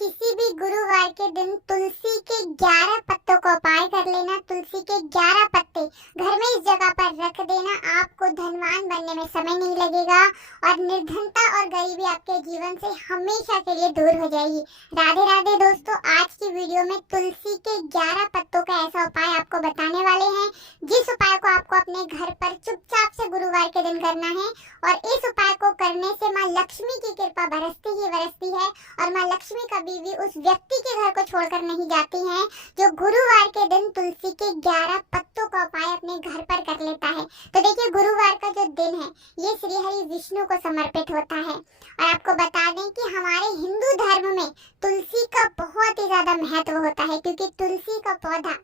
किसी भी गुरुवार के दिन तुलसी के 11 पत्तों का उपाय कर लेना। तुलसी के 11 पत्ते घर में इस जगह पर रख देना। आपको धनवान बनने में समय नहीं लगेगा और निर्धनता और गरीबी आपके जीवन से हमेशा के लिए दूर हो जाएगी। राधे राधे दोस्तों, आज की वीडियो में तुलसी के 11 पत्तों का ऐसा उपाय आपको बताने वाले हैं जिस उपाय को आपको अपने घर पर चुपचाप से गुरुवार के दिन करना है। और इस उपाय को करने से माँ लक्ष्मी की कृपा बरसती ही बरसती है और माँ लक्ष्मी कभी भी उस व्यक्ति के घर को छोड़कर नहीं जाती हैं जो गुरुवार के दिन तुलसी के 11 पत्तों का उपाय अपने घर पर कर लेता है। तो देखिए, गुरुवार का जो दिन है ये श्री हरि विष्णु को समर्पित होता है। और आपको बता दें कि हमारे हिंदू धर्म में तुलसी का बहुत ही ज्यादा महत्व होता है, क्योंकि तुलसी का पौधा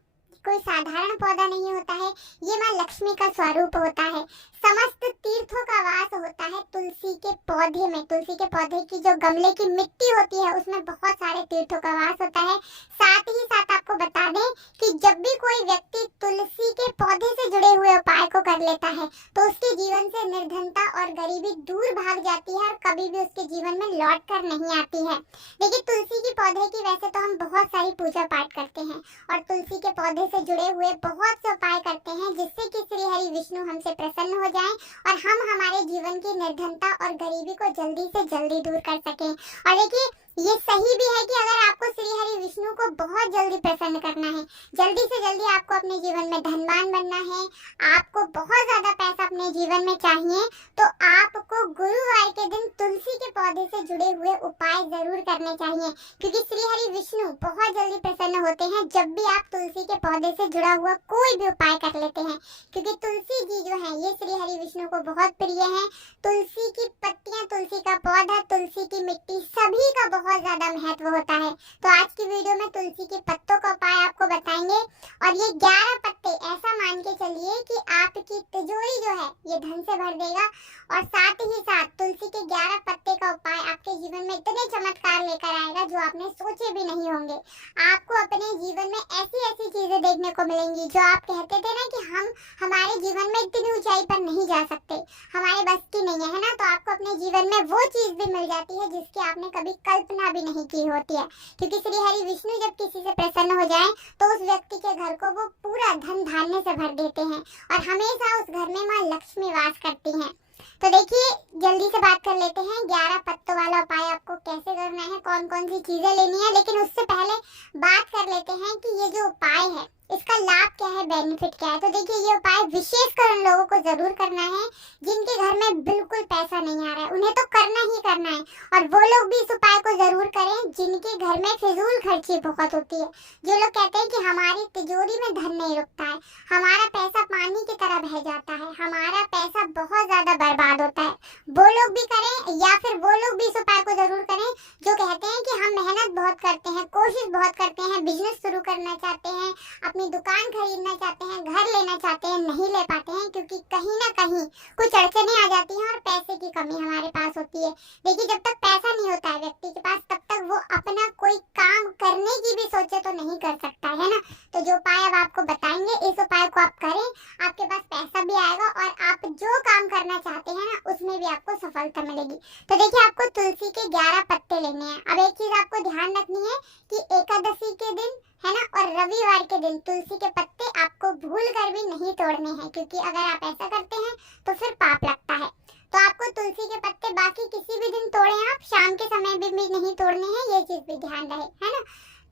कोई साधारण पौधा नहीं होता है, ये माँ लक्ष्मी का स्वरूप होता है। समस्त तीर्थों का वास होता है तुलसी के पौधे में। तुलसी के पौधे की जो गमले की मिट्टी होती है उसमें बहुत सारे तीर्थों का वास होता है। साथ ही साथ आपको बता दें कि जब भी कोई व्यक्ति तुलसी के पौधे से जुड़े हुए उपाय को कर लेता है तो उसके जीवन से निर्धनता और गरीबी दूर भाग जाती है और कभी भी उसके जीवन में लौट कर नहीं आती है। देखिए, तुलसी के पौधे की वैसे तो हम बहुत सारी पूजा पाठ करते हैं और तुलसी के पौधे से जुड़े हुए बहुत से उपाय करते हैं जिससे कि श्री हरि विष्णु हमसे प्रसन्न हो जाएं और हम हमारे जीवन की निर्धनता और गरीबी को जल्दी से जल्दी दूर कर सकें। और देखिए, ये सही भी है कि अगर आपको श्री हरि विष्णु को बहुत जल्दी प्रसन्न करना है, जल्दी से जल्दी आपको अपने जीवन में धनवान बनना है, आपको बहुत ज्यादा पैसा अपने जीवन में चाहिए, तो आपको गुरुवार के दिन तुलसी के पौधे से जुड़े हुए उपाय जरूर करने चाहिए। क्योंकि श्री हरि विष्णु बहुत जल्दी प्रसन्न होते हैं जब भी आप तुलसी के पौधे से जुड़ा हुआ कोई भी उपाय कर लेते हैं। क्योंकि तुलसी जी जो है ये श्री हरि विष्णु को बहुत प्रिय है। तुलसी की पत्तियां, तुलसी का पौधा, तुलसी की मिट्टी सभी का बहुत ज्यादा महत्व होता है। तो आज की वीडियो में तुलसी के पत्तों का उपाय आपको बताएंगे और ये 11 पत्ते ऐसा मान के चलिए कि आपकी तिजोरी जो है ये धन से भर देगा। और साथ ही साथ तुलसी के 11 पत्ते का उपाय आपके जीवन में इतने चमत्कार लेकर आएगा जो आपने सोचे भी नहीं होंगे। आपको अपने जीवन में ऐसी ऐसी चीजें देखने को मिलेंगी जो आप कहते थे ना कि हम हमारे जीवन में इतनी ऊंचाई पर नहीं जा सकते, हमारे बस की नहीं है ना, तो आपको अपने जीवन में वो चीज भी मिल जाती है जिसकी आपने कभी कल्पना भी नहीं की होती है। क्योंकि श्री हरि विष्णु जब किसी से प्रसन्न हो जाए तो उस व्यक्ति के घर को वो पूरा धन धान्य से भर देते हैं और हमेशा उस घर में माँ लक्ष्मी वास करती हैं। तो देखिए, जल्दी से बात कर लेते हैं 11 पत्तों वाला उपाय आपको कैसे करना है, कौन कौन सी चीजें लेनी है। लेकिन उससे पहले बात कर लेते हैं कि ये जो उपाय है इसका लाभ क्या है, बेनिफिट क्या है। तो देखिए, ये उपाय विशेषकर उन लोगों को जरूर करना है जिनके घर में बिल्कुल पैसा नहीं आ रहा है, उन्हें तो करना ही करना है। और वो लोग भी इस उपाय को जरूर करें जिनके घर में फिजूल खर्ची बहुत होती है। जो लोग कहते हैं कि हमारी तिजोरी में धन नहीं रुकता है, हमारा पैसा पानी की तरह बह जाता है, हमारा पैसा बहुत ज्यादा बर्बाद होता है, वो लोग भी करें। या फिर वो लोग भी इस उपाय को जरूर करें जो कहते हैं कि हम मेहनत बहुत करते हैं, कोशिश बहुत करते हैं, बिजनेस शुरू करना चाहते हैं, अपनी दुकान खरीदना चाहते हैं, घर लेना चाहते हैं, नहीं ले पाते हैं क्योंकि कहीं ना कहीं कुछ अड़चने आ जाती हैं और पैसे की कमी हमारे पास होती है। देखिए, जब तक पैसा नहीं होता है व्यक्ति के पास तब तक वो अपना कोई काम करने की भी सोचे तो नहीं कर सकता है ना। तो जो उपाय अब आपको बताएंगे इस उपाय को आप करें, आपके पास पैसा भी आएगा और आप जो काम करना चाहते हैं ना उसमें भी आपको सफलता मिलेगी। तो देखिए, आपको तुलसी के 11 पत्ते लेने हैं। अब एक चीज आपको ध्यान रखनी है कि एकादशी के दिन है ना और रविवार के दिन तुलसी के पत्ते आपको भूल कर भी नहीं तोड़ने हैं, क्योंकि अगर आप ऐसा करते हैं तो फिर पाप लगता है। तो आपको तुलसी के पत्ते बाकी किसी भी दिन तोड़े, आप शाम के समय भी नहीं तोड़ने हैं, ये चीज भी ध्यान रहे, है ना।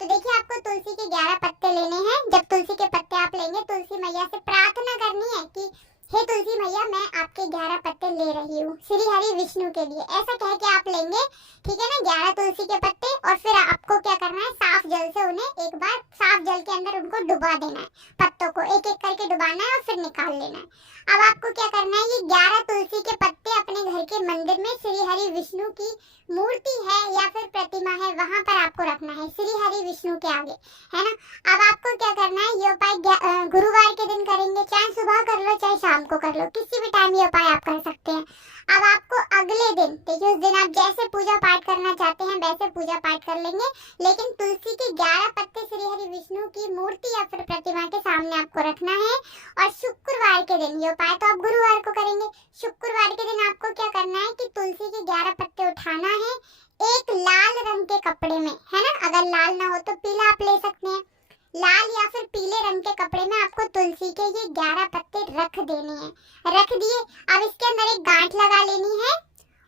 तो देखिए, आपको तुलसी के 11 पत्ते लेने हैं। जब तुलसी के पत्ते आप लेंगे, तुलसी मैया से प्रार्थना करनी है कि हे तुलसी मैया, मैं आपके 11 पत्ते ले रही हूँ श्री हरि विष्णु के लिए, ऐसा कह के आप लेंगे, ठीक है ना, 11 तुलसी के पत्ते। और फिर आपको क्या करना है, साफ जल से उन्हें एक बार साफ जल के अंदर उनको डुबा देना है, पत्तों को एक एक करके डुबाना है और फिर निकाल लेना है। अब आपको क्या करना है, ये 11 तुलसी के पत्ते अपने घर के मंदिर में श्री हरि विष्णु की मूर्ति है या फिर प्रतिमा है वहां पर आपको रखना है, श्री हरि विष्णु के आगे, है ना। अब आपको क्या करना है, ये उपाय गुरुवार के दिन करेंगे, चाहे सुबह कर लो चाहे शाम को कर लो, किसी भी टाइम ये उपाय आप कर सकते हैं। अब आपको अगले दिन, देखिए उस दिन आप जैसे पूजा पाठ करना चाहते हैं वैसे पूजा पाठ कर लेंगे, लेकिन तुलसी के 11 पत्ते श्री हरि विष्णु की मूर्ति या फिर प्रतिमा के सामने आपको रखना है। और शुक्रवार के दिन, ये उपाय तो आप गुरुवार को करेंगे, शुक्रवार के दिन आपको क्या करना है कि तुलसी के 11 पत्ते उठाना है, एक लाल रंग के कपड़े में, है ना, अगर लाल ना हो तो पीला आप ले सकते हैं, लाल या फिर पीले रंग के कपड़े में आपको तुलसी के ये 11 पत्ते रख देने हैं। रख दिए, अब इसके अंदर एक गांठ लगा लेनी है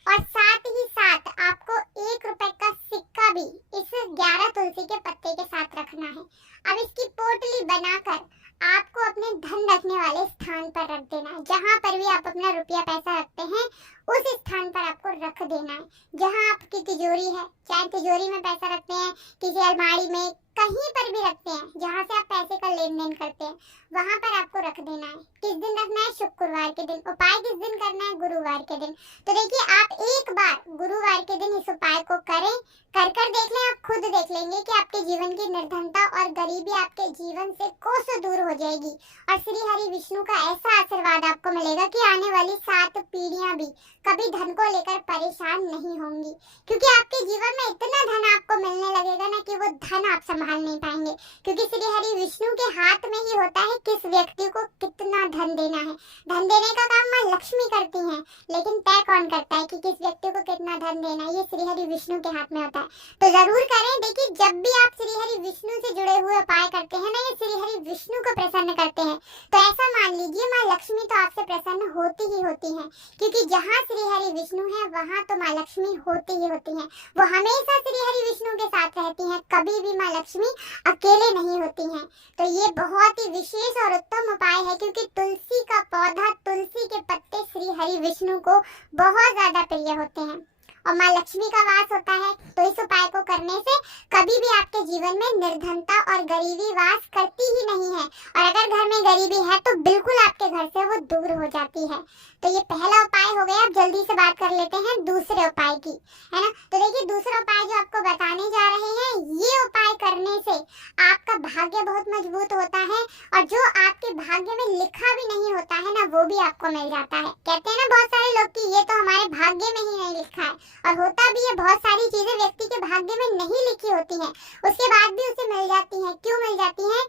और साथ ही साथ आपको 1 रुपए का सिक्का भी इस 11 तुलसी के पत्ते के साथ रखना है। अब इसकी पोटली बनाकर आपको अपने धन रखने वाले स्थान पर रख देना है। जहाँ पर भी आप अपना रुपया पैसा रखते हैं उस स्थान पर आपको रख देना है। जहाँ आपकी तिजोरी है, चाहे तिजोरी में पैसा रखते हैं, किसी अलमारी में, कहीं पर भी रखते हैं, जहाँ से आप पैसे का लेन देन करते हैं, वहां पर आपको रख देना है। किस दिन रखना है? शुक्रवार के दिन। उपाय किस दिन करना है? गुरुवार के दिन। तो देखिए, आप एक बार गुरुवार के दिन इस उपाय को करें, कर देख लें, आप खुद देख लेंगे कि आपके जीवन की निर्धनता और गरीबी आपके जीवन से कोसों दूर हो जाएगी और श्री हरि विष्णु का ऐसा आशीर्वाद आपको मिलेगा कि आने वाली 7 पीढ़ियां भी कभी धन को लेकर परेशान नहीं होंगी, क्योंकि आपके जीवन में इतना धन आपको मिलने लगेगा ना कि वो धन आप संभाल नहीं पाएंगे, क्योंकि श्री हरि विष्णु के हाथ में ही होता है किस व्यक्ति को कितना धन देना है। धन देने का काम मां लक्ष्मी करती हैं, लेकिन तय कौन करता है कि किस व्यक्ति को कितना धन देना है? ये श्री हरि विष्णु के हाथ में होता है। तो जरूर करें। देखिए, जब भी आप श्री हरि विष्णु से जुड़े हुए उपाय करते हैं ना, ये श्री हरि विष्णु को प्रसन्न करते हैं, तो ऐसा मान लीजिए माँ लक्ष्मी तो आपसे प्रसन्न होती ही होती है, क्योंकि जहाँ श्री हरि विष्णु है वहाँ तो माँ लक्ष्मी होती ही होती है। वो हमेशा श्री हरि विष्णु के साथ रहती हैं, कभी भी माँ लक्ष्मी अकेले नहीं होती हैं। तो ये बहुत ही विशेष और उत्तम उपाय है, क्योंकि तुलसी का पौधा, तुलसी के पत्ते श्री हरि विष्णु को बहुत ज्यादा प्रिय होते हैं और माँ लक्ष्मी का वास होता है। तो इस उपाय को करने से कभी भी आपके जीवन में निर्धनता और गरीबी वास करती ही नहीं है, और अगर घर में गरीबी है तो बिल्कुल आपके घर से वो दूर हो जाती है। तो ये पहला उपाय हो गया। अब जल्दी से बात कर लेते हैं दूसरे उपाय की, है ना। तो देखिए, दूसरा उपाय जो आपको बताने जा रहे हैं, ये उपाय करने से आपका भाग्य बहुत मजबूत होता है और जो आपके भाग्य में लिखा भी नहीं होता है ना, वो भी आपको मिल जाता है। कहते हैं ना बहुत सारे लोग कि ये तो हमारे भाग्य में ही नहीं लिखा है, और होता भी है। बहुत सारी चीजें व्यक्ति के भाग्य में नहीं लिखी होती हैं, उसके बाद भी उसे मिल जाती हैं। क्यों मिल जाती हैं?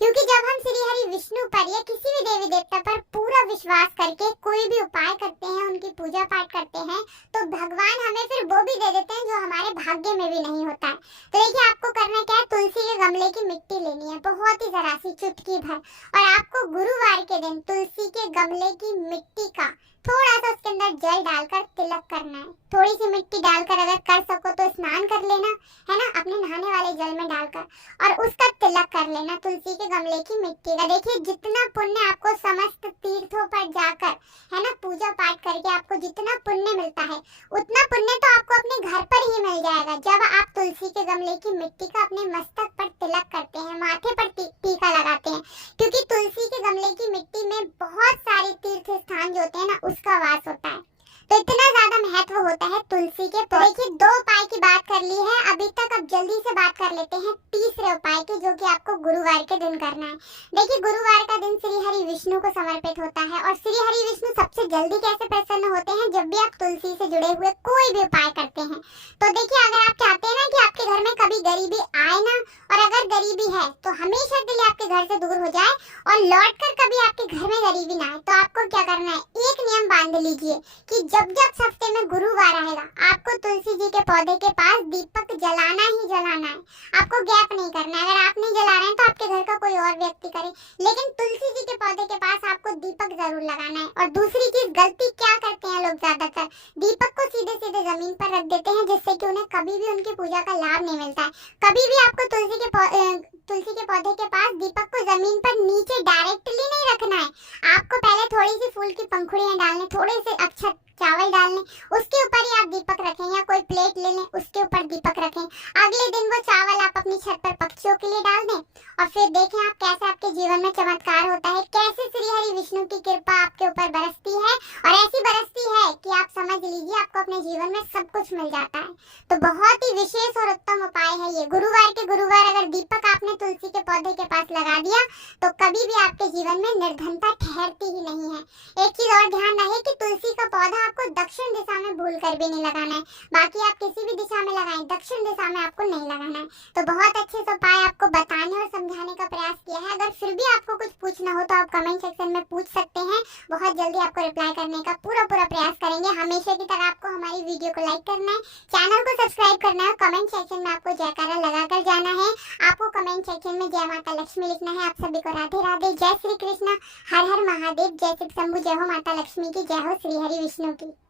क्योंकि जब हम श्री हरि विष्णु पर या किसी भी देवी देवता पर पूरा विश्वास करके कोई भी उपाय करते हैं, उनकी पूजा पाठ करते हैं, तो भगवान हमें फिर वो भी दे देते हैं जो हमारे भाग्य में भी नहीं होता है। तो देखिए, आपको करना क्या है, तुलसी के गमले की मिट्टी लेनी है, बहुत ही जरा सी, चुटकी भर, और आपको गुरुवार के दिन तुलसी के गमले की मिट्टी का थोड़ा सा उसके अंदर जल डालकर तिलक करना है। थोड़ी सी मिट्टी डालकर अगर कर सको तो स्नान कर लेना, है ना, अपने नहाने वाले जल में डालकर, और उसका तिलक कर लेना तुलसी के गमले की मिट्टी का। देखिए, जितना पुण्य आपको समस्त तीर्थों पर जाकर, है ना, पूजा पाठ करके आपको जितना पुण्य मिलता है, उतना पुण्य तो आपको अपने घर पर ही मिल जाएगा जब आप तुलसी के गमले की मिट्टी का अपने मस्तक पर तिलक करते हैं, माथे पर टीका लगाते हैं, क्योंकि तुलसी के गमले की मिट्टी में बहुत सारे तीर्थ स्थान जो होते हैं ना, उसका वास होता है। तो इतना ज्यादा महत्व होता है तुलसी के। तो देखिए, 2 उपाय की बात कर ली है अभी तक। अब जल्दी से बात कर लेते हैं तीसरे उपाय की, जो कि आपको गुरुवार के दिन करना है। देखिए, गुरुवार का दिन श्री हरि विष्णु को समर्पित होता है, और श्री हरि विष्णु सबसे जल्दी कैसे प्रसन्न होते हैं? जब भी आप तुलसी से जुड़े हुए कोई भी उपाय करते हैं। तो देखिए, अगर आप चाहते हैं ना कि आपके घर में कभी गरीबी आए ना, और अगर गरीबी है तो हमेशा के लिए आपके घर से दूर हो जाए और लौट कर कभी आपके घर में गरीबी ना आए, तो आपको क्या करना है, एक नियम बांध लीजिए कि जब जब हफ्ते में गुरुवार आएगा, आपको तुलसी जी के पौधे के पास दीपक जलाना ही जलाना है। आपको गैप नहीं करना है। अगर आप नहीं जला रहे हैं तो आपके घर का कोई और व्यक्ति करे, लेकिन तुलसी जी के पौधे के पास आपको दीपक जरूर लगाना है। और दूसरी चीज, गलती क्या करते हैं लोग ज्यादातर, दीपक को सीधे सीधे जमीन पर रख देते हैं, जिससे कि उन्हें कभी भी उनकी पूजा का लाभ नहीं मिलता है। कभी भी आपको तुलसी के पौधे के पास दीपक को जमीन पर नीचे डायरेक्टली नहीं रखना है। आपको पहले थोड़ी सी फूल की पंखुड़ियां डालने, थोड़े से अक्षत चावल डाल लें, उसके ऊपर ही आप दीपक रखें, या कोई प्लेट ले लें, उसके ऊपर दीपक रखें। अगले दिन वो चावल आप अपनी छत पर पक्षियों के लिए डाल दें, और फिर देखें आप कैसे आपके जीवन में चमत्कार होता है, कैसे श्री हरि विष्णु की कृपा आपके ऊपर बरसती है, और ऐसी बरसती है कि आप समझ लीजिए आपको अपने जीवन में सब कुछ मिल जाता है। तो बहुत ही विशेष और उत्तम उपाय है ये। गुरुवार के गुरुवार अगर दीपक आपने तुलसी के पौधे के पास लगा दिया, तो कभी भी आपके जीवन में निर्धनता ठहरती ही नहीं है। एक चीज और ध्यान रहे कि तुलसी का पौधा आपको दक्षिण दिशा में भूल कर भी नहीं लगाना है। बाकी आप किसी भी दिशा में लगाएं, दक्षिण दिशा में आपको नहीं लगाना है। तो बहुत अच्छे से उपाय आपको बताने और समझाने का प्रयास किया है। अगर फिर भी आपको कुछ पूछना हो तो आप कमेंट सेक्शन में पूछ सकते हैं, बहुत जल्दी आपको रिप्लाई करने का पूरा प्रयास करेंगे। हमेशा की तरह आपको हमारी वीडियो को लाइक करना है, चैनल को सब्सक्राइब करना है, कमेंट सेक्शन में आपको जयकारा लगाकर जाना है। आपको कमेंट सेक्शन में जय माता लक्ष्मी लिखना है। आप सभी को राधे राधे, जय श्री कृष्ण, हर हर महादेव, जय शिव शंभु, जय हो माता लक्ष्मी की, जय हो श्री हरि विष्णु की।